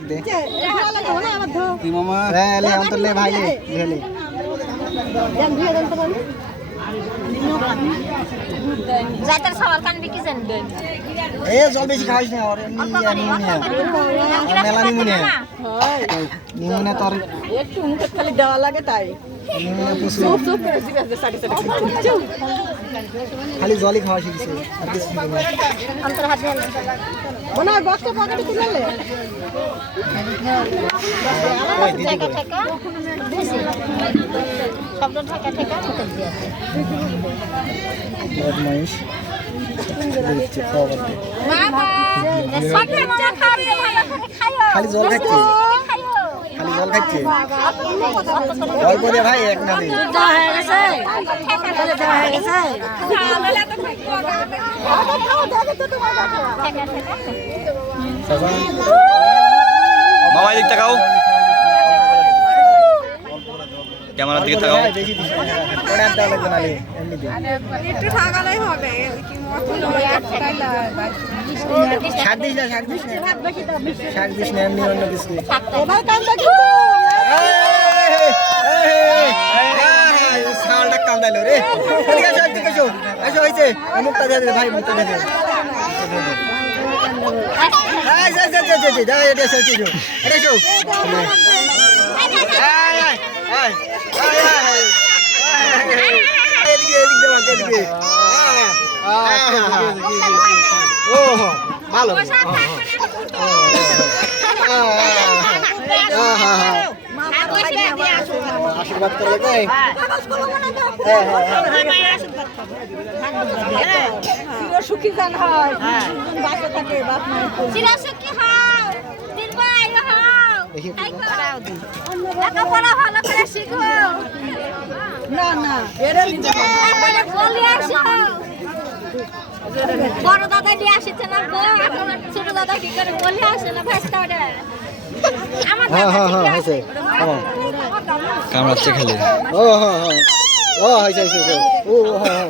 দেখ দে তুই মামা লে অন্ত লে ভাই লে লে যাইতার সবার কান বিকি জান দেন এ জল বেশি খাইস না আর মেলা নিমুনে হয় নিমুনে তোর একটু মুখে খালি দেওয়া লাগে তাই নিমুনে পুষু সব সব করে দিবে সাড়ে সাড়ে খালি জলই খাওয়া শিখছে আর কিছু না অন্তর হাত দেন মনে হয় বক্সটা পকেটে তুলে নে ঠেকা ঠেকা বেশি শব্দ ঠেকা ঠেকা মুখে দিয়েছে বদমাইশ দেখছি খাওয়া করতে বাবা সবটা মজা খাবে ভালো করে খাইও খালি জল খাচ্ছে খালি জল খাচ্ছে অল্প দে ভাই এক না দে যা হয়ে গেছে তাহলে যা হয়ে গেছে বাবা এদিক তাকাও ক্যামেরার দিকে তাকাও বেশি দিস না ওটা আর দেওয়া লাগবে না লে এমনি দে একটু থাকালেই হবে ছাড় দিস না ছাড় দিস না এমনি অন্য কিছু এবার কাম দেখি শালটা কান্দাইলো রে এদিকে আসো আসো হইছে মুখটা দিয়ে দে ভাই মুখটা দিয়ে দে ভালো আশীর্বাদ করে সুখী গান হয় বাচ্চা থাকে বাপ মায়ের চিরাসুখী হও দীর্ঘায়ু হও লেখাপড়া ভালো করে শিখো না না এরা তারপরে বলি আসো বড় দাদা নিয়ে আসছে না গো এখন ছোট দাদা কি করে বলি আসে না ভাস্তা ওটা আমার দাদা ঠিক আছে কামড়াচ্ছে খালি ও হ্যাঁ হ্যাঁ ও হয়েছে ও হ্যাঁ